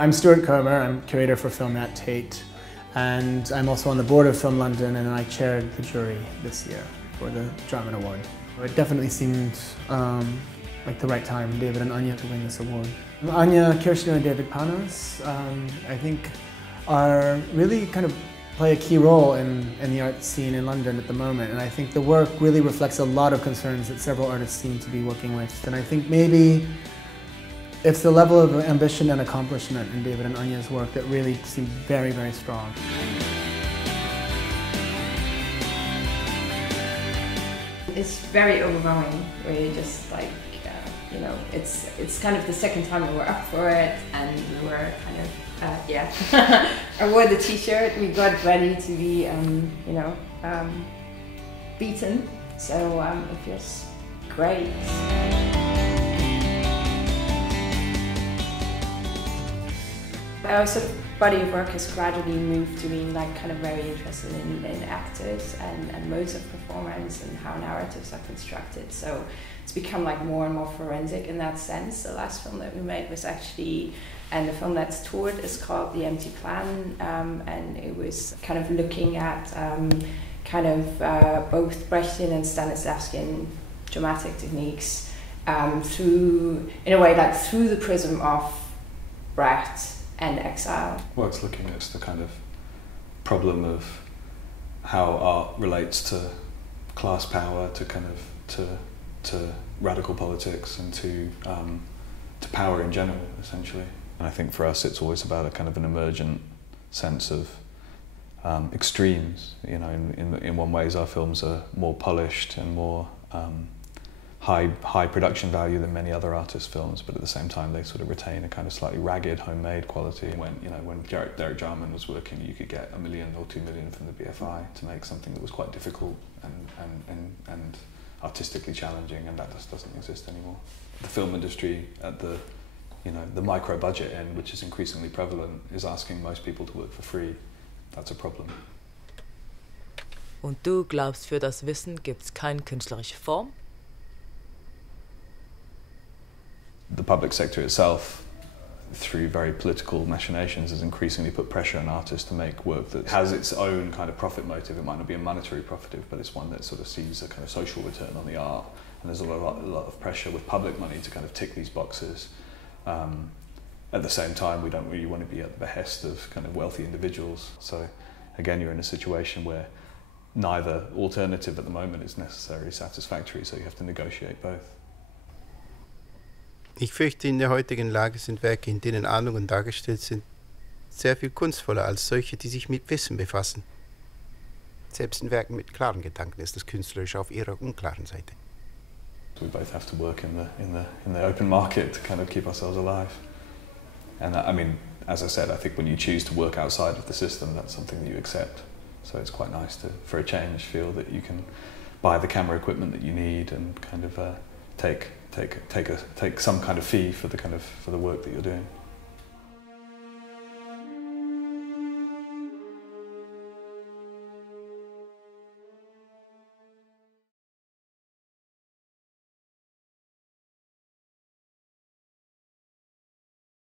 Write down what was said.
I'm Stuart Comer, I'm curator for film at Tate, and I'm also on the board of Film London, and I chaired the jury this year for the Jarman Award. It definitely seemed like the right time, David and Anya, to win this award. Anya, Kirchner and David Panos, I think, are really kind of play a key role in the art scene in London at the moment, and I think the work really reflects a lot of concerns that several artists seem to be working with, and I think maybe it's the level of ambition and accomplishment in David and Anya's work that really seemed very, very strong. It's very overwhelming, where you're just like, you know, it's kind of the second time we were up for it, and we were kind of, yeah. I wore the t-shirt, we got ready to be, you know, beaten, so it feels great. Our sort of body of work has gradually moved to being like kind of very interested in actors and modes of performance and how narratives are constructed. So it's become like more and more forensic in that sense. The last film that we made was actually, and the film that's toured is called The Empty Plan, and it was kind of looking at kind of both Brechtian and Stanislavskian dramatic techniques through, in a way, like through the prism of Brecht and exile. Well, it's looking at the kind of problem of how art relates to class power, to kind of to radical politics, and to power in general, essentially. And I think for us, it's always about a kind of an emergent sense of extremes. You know, in one ways, our films are more polished and more high production value than many other artists' films, but at the same time they sort of retain a kind of slightly ragged, homemade quality. When Derek Jarman was working, you could get $1 million or $2 million from the BFI to make something that was quite difficult and artistically challenging, and that just doesn't exist anymore. The film industry at the micro budget end, which is increasingly prevalent, is asking most people to work for free. That's a problem. Und du glaubst, für das Wissen gibt's keine künstlerische Form? The public sector itself, through very political machinations, has increasingly put pressure on artists to make work that has its own kind of profit motive. It might not be a monetary profit, but it's one that sort of sees a kind of social return on the art. And there's a lot of pressure with public money to kind of tick these boxes. At the same time, we don't really want to be at the behest of kind of wealthy individuals. So again, you're in a situation where neither alternative at the moment is necessarily satisfactory, so you have to negotiate both. Ich fürchte, in der heutigen Lage sind Werke, in denen Ahnungen dargestellt sind, sehr viel kunstvoller als solche, die sich mit Wissen befassen. Selbst in Werken mit klaren Gedanken ist das Künstlerische auf ihrer unklaren Seite. We both have to work in the open market to kind of keep ourselves alive. And I mean, as I said, I think when you choose to work outside of the system, that's something that you accept. So it's quite nice to, for a change, feel that you can buy the camera equipment that you need and kind of take some kind of fee for the work that you're doing.